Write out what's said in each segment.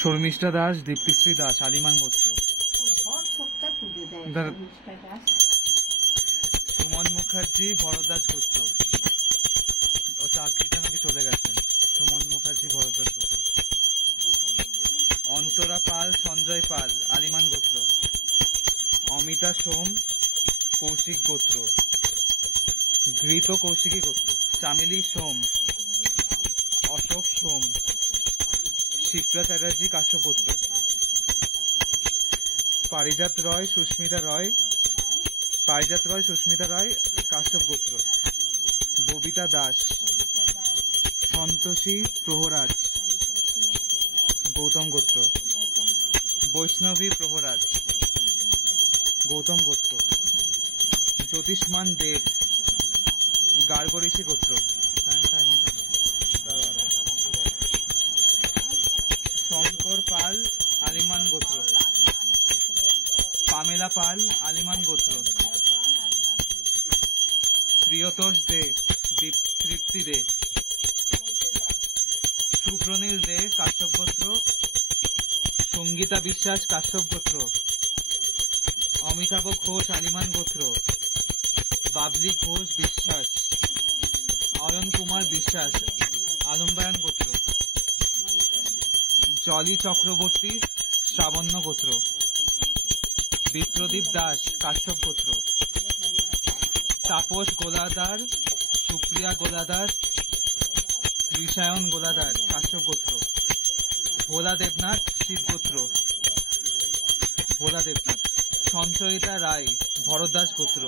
শর্মিষ্ঠা দাস, দীপ্তিশ্রী দাস, আলিমান গোত্র। সুমন মুখার্জি, ভরদ্বাজ গোত্র। ও চাকরিটা নাকি চলে গেছে। সুমন মুখার্জি, ভরদ্বাজ গোত্র। অন্তরা পাল, সঞ্জয় পাল, আলিমান গোত্র। অমিতা সোম, কৌশিক গোত্র। ঘৃত কৌশিকী গোত্র। চামেলি সোম, অশোক সোম। শিপ্রা চ্যাটার্জি, কাশ্যপ গোত্র। পারিজাত রয়, সুস্মিতা রয়, পারিজাত রয়, সুস্মিতা রয়, কাশ্যপ গোত্র। ববিতা দাস, সন্তোষী প্রহরাজ, গৌতম গোত্র। বৈষ্ণবী প্রহরাজ, গৌতম গোত্র। জ্যোতিষ্মান দেব, গার্গঋষি গোত্র। শঙ্কর পাল, আলিমান গোত্র। পামেলা পাল, আলিমান গোত্র। প্রিয়তোষ দে, তৃপ্তি দে। সুপ্রনীল দে, কাশ্যপ গোত্র। সঙ্গীতা বিশ্বাস, কাশ্যপ গোত্র। অমিতাভ ঘোষ, আলিমান গোত্র। বাবলি ঘোষ বিশ্বাস, অয়ন কুমার বিশ্বাস, আলম্বায়ন গোত্র। জলি চক্রবর্তী, শ্রাবণ্য গোত্র। বিপ্রদীপ দাস, কাশ্যপ গোত্র। তাপস গোলাদার, সুপ্রিয়া গোলাদার, ত্রিশায়ন গোলাদার, কাশ্যপ গোত্র। ভোলা দেবনাথ, শিব গোত্র। ভোলা দেবনাথ। সঞ্চয়িতা রায়, ভরদ্বাজ গোত্র।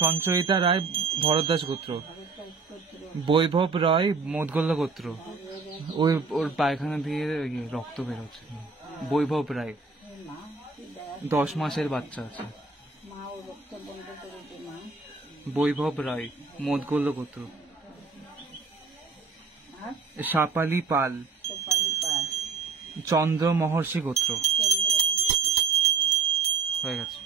সঞ্চয়িতা রায়, ভরদ্বাজ গোত্র। বৈভব রয়, মোদগল্য গোত্র। ওর পায়খানা দিয়ে রক্ত বেরোচ্ছে। বৈভব রায়, 10 মাসের বাচ্চা আছে। বৈভব রায়, মোদগল্য গোত্র। সাপালি পাল, চন্দ্র মহর্ষি গোত্র। হয়ে গেছে।